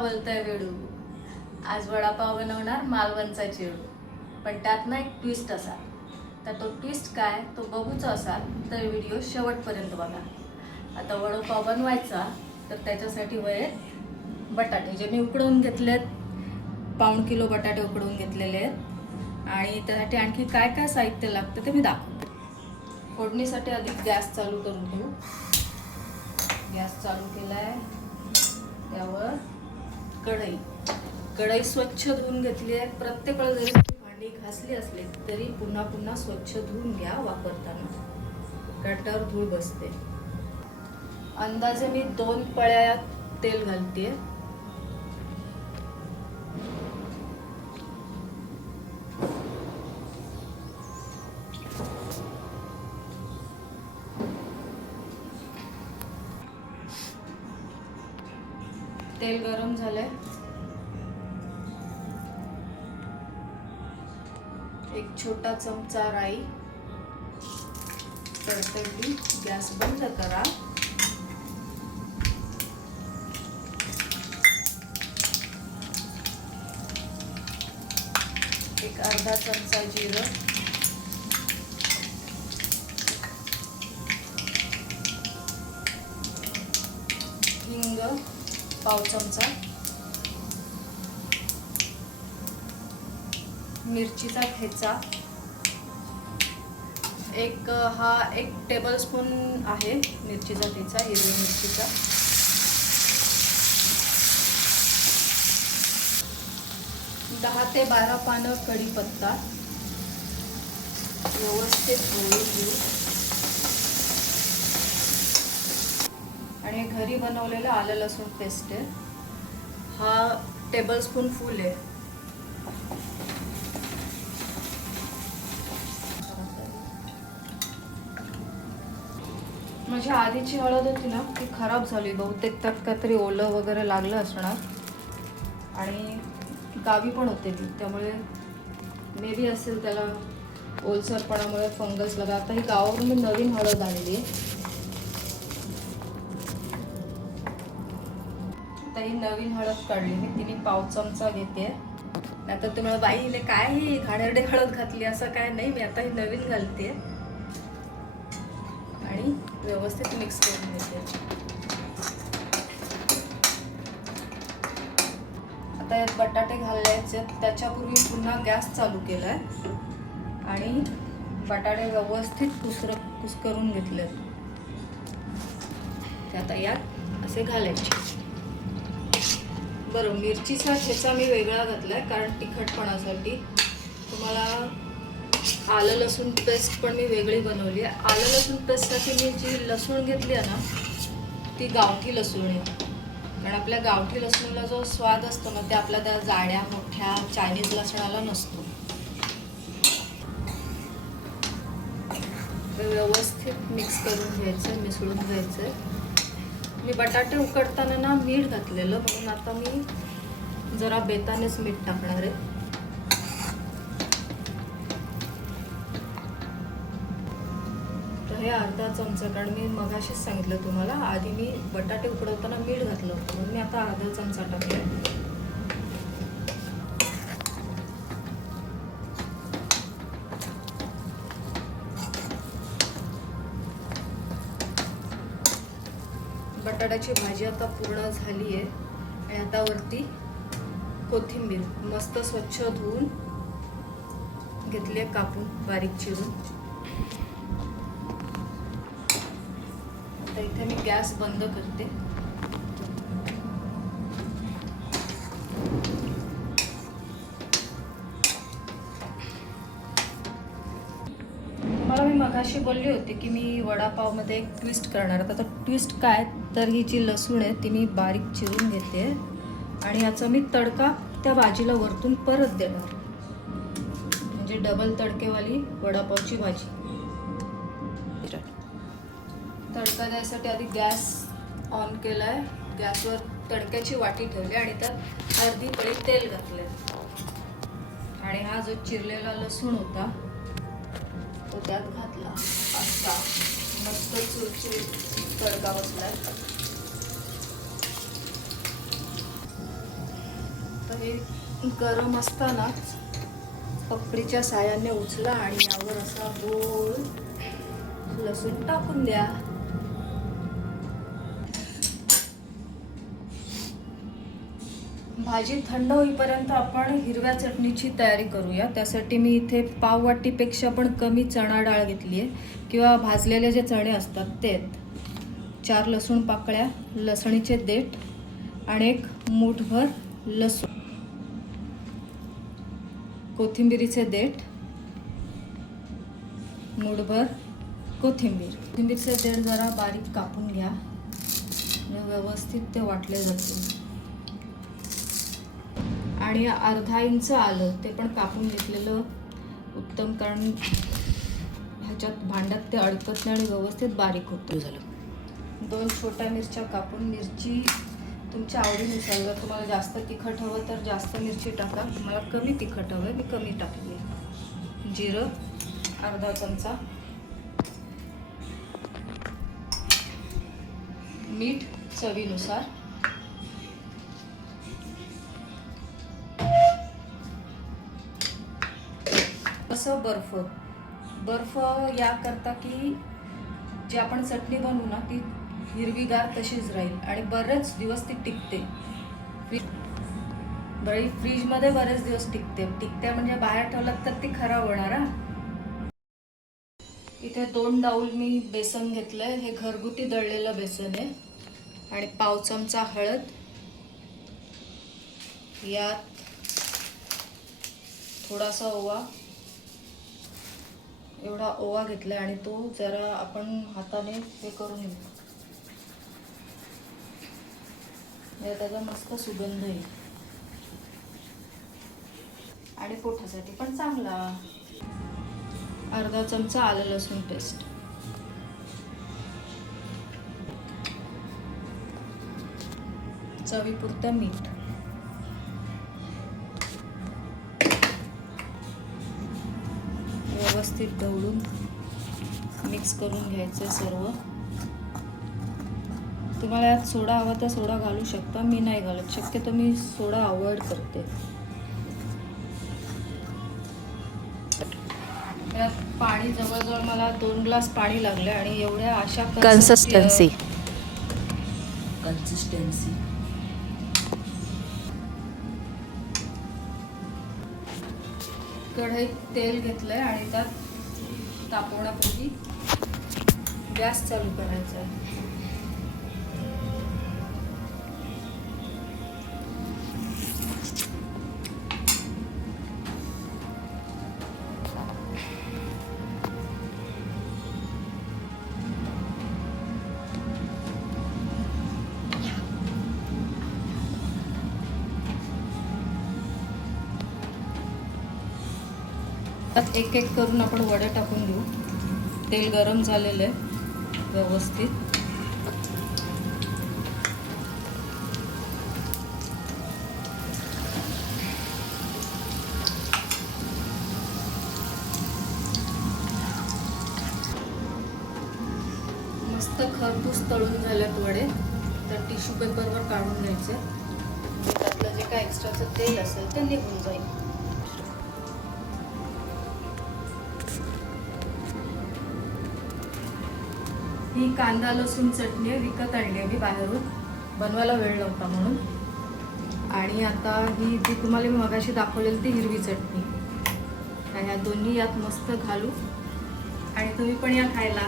बोलताय वेडू. आज वडापाव बनवणार मालवणचा चेडू. पण त्यात ना एक ट्विस्ट असा. तर तो ट्विस्ट काय तो बघूचा असाल तर व्हिडिओ शेवटपर्यंत बघा. आता वडापाव बनवायचा तर त्याच्यासाठी वळेत बटाटे जे मी उकडवून घेतलेत. 1.5 किलो बटाटे उकडवून घेतलेले आहेत. आणि त्यासाठी आणखी काय काय साहित्य लागतं ते मी दाखवते. फोडणीसाठी आधी गॅस चालू करून घेऊ. गॅस चालू केलाय. यावर कढई स्वच्छ धुवून घेतली आहे. प्रत्येक वेळेस जरी भांडी घासली असली तरी पुन्हा पुन्हा स्वच्छ धुवून घ्या वापरताना, कटावर धूळ बसते. अंदाजे मी 2 पळ्या तेल घालते. तेल गरम झालंय. एक छोटा चमचा राई तडतडली. गॅस बंद करा. एक अर्धा चमचा जिरं, हिंग 1/2 चमचा, मिरचीचा ठेचा एक टेबलस्पून आहे. मिरचीचा ठेचा, हिरवी मिरचीचा. 10 ते 12 पानं कढीपत्ता व्यवस्थित ढवळून घेऊ. आणि घरी बनवलेलं आलं लसूण पेस्ट आहे. हा टेबलस्पून फुल आहे. माझी आधीची हळद होती ना ती खराब झाली. बहुतेक त्यात काहीतरी ओलं वगैरे लागलं असणार. आणि गावी पण होते मी, त्यामुळे मे बी असेल त्याला ओलसरपणामुळे फंगस लागला. आता ही गावावरून मी नवीन हळद आणली आहे. आता ही नवीन हळद काढली मी. तिने 1/2 चमचा घेते. नाहीतर तुम्हाला बाई हिने काय ही घाणेरडी हळद घातली असं काय नाही. मी आता ही नवीन घालते आणि व्यवस्थित मिक्स करून घेते. आता यात बटाटे घालायचे. त्याच्यापूर्वी पुन्हा गॅस चालू केलाय आणि बटाटे व्यवस्थित कुस्करून घेतले. ते आता यात असे घालायचे. बरं, मिरचीचा ठेचा मी वेगळा घातलाय कारण तिखटपणासाठी. तुम्हाला आलं लसूण पेस्ट पण मी वेगळी बनवली आहे. आलं लसूण पेस्टसाठी मी जी लसूण घेतली आहे ना ती गावठी लसूण आहे. कारण आपल्या गावठी लसूणला जो स्वाद असतो ना ते आपल्या त्या जाड्या मोठ्या चायनीज लसणाला नसतो. व्यवस्थित मिक्स करून घ्यायचं, मिसळून घ्यायचं. मी बटाटे उकडताना ना मीठ घातलेलं, म्हणून आता मी जरा बेतानेच मीठ टाकणार आहे. हे अर्धा चमचा, कारण मी मगाशीच सांगितलं तुम्हाला आधी मी बटाटे उकडवताना मीठ घातलं होतं, म्हणून मी आता अर्धा चमचा टाकले. बटाट्याची भाजी आता पूर्ण झाली आहे. आणि आता वरती कोथिंबीर मस्त स्वच्छ धुवून घेतली आहे, कापून बारीक चिरून. आता इथे मी गॅस बंद करते. मला मी मगाशी बोलली होती की मी वडापावमध्ये एक ट्विस्ट करणार. आता ट्विस्ट काय तर ही जी लसूण आहे ती मी बारीक चिरून घेते आणि याचा मी तडका त्या भाजीला वरतून परत देणार. म्हणजे डबल तडकेवाली वडापावची भाजी. तडका द्यायसाठी आधी गॅस ऑन केलाय. गॅसवर तडक्याची वाटी ठेवली आणि त्यात अर्धी पळी तेल घातले. आणि हा जो चिरलेला लसूण होता तो त्यात घातला. असा मस्त चुरचुरीत तडका बसलाय. हे गरम असतानाच पकडीच्या साहाय्याने उचला आणि यावर असा गोल लसूण टाकून द्या. भाजी थंड होईपर्यंत आपण हिरव्या चटणीची तयारी करूया. त्यासाठी मी इथे पाव वाटीपेक्षा पण कमी चणा डाळ घेतली आहे किंवा भाजलेले जे चणे असतात ते. 4 लसूण पाकळ्या, लसणीचे देठ आणि 1 मूठभर लसूण, कोथिंबिरीचे देठ, मूठभर कोथिंबीरचे देठ जरा बारीक कापून घ्या आणि व्यवस्थित ते वाटले जातील. आणि अर्धा इंच आलं ते पण कापून घेतलेलं उत्तम, कारण ह्याच्यात भांड्यात ते अडकत नाही आणि व्यवस्थित बारीक होतं. झालं. 2 छोट्या मिरच्या कापून, मिरची तुमच्या आवडीनुसार, जर तुम्हाला जास्त तिखट हवं तर जास्त मिरची टाका, मला कमी तिखट हवं आहे मी कमी टाकली आहे. जिरं अर्धा चमचा, मीठ चवीनुसार, असं बर्फ याकरता की जी आपण चटणी बनवू ना ती हिरवीगार तशीच राहील आणि बरेच दिवस ती टिकते. फ्रीजमध्ये बरेच दिवस टिकते म्हणजे बाहेर ठेवलं तर ती खराब होणार. इथे 2 डाऊल मी बेसन घेतलंय. हे घरगुती दळलेलं बेसन आहे. आणि पाव चमचा हळद, यात थोडासा ओवा, एवढा ओवा घेतलाय आणि तो जरा आपण हाताने हे करून घेऊ. त्याचा मस्त सुगंध येईल आणि पोटासाठी पण चांगला. अर्धा चमचा आलं लसूण पेस्ट, चवीपुरतं मीठ, व्यवस्थित ढवळून मिक्स करून घ्यायचं सर्व. तुम्हाला यात सोडा हवा तर सोडा घालू शकता, मी नाही घालत, शक्यतो मी सोडा अवॉइड करते. यात पाणी जवळजवळ मला 2 ग्लास पाणी लागले आणि एवढ्या अशा कन्सिस्टन्सी. कढईत तेल घेतलंय आणि त्यात तापवण्यापूर्वी गॅस चालू करायचा आहे. त्यात एक एक करून आपण वडे टाकून घेऊ. तेल गरम झालेलं आहे व्यवस्थित. मस्त खरपूस तळून झालेत वडे. तर टिश्यू पेपरवर काढून घ्यायचे. त्यातलं जे काय एक्स्ट्राचं तेल असेल ते निघून जाईल. ही कांदा लसूण चटणी विकत आणली आहे मी बाहेरून, बनवायला वेळ नव्हता म्हणून. आणि आता ही जी तुम्हाला मी मगाशी दाखवलेली ती हिरवी चटणी, ह्या दोन्ही यात मस्त घालू आणि तुम्ही पण या खायला.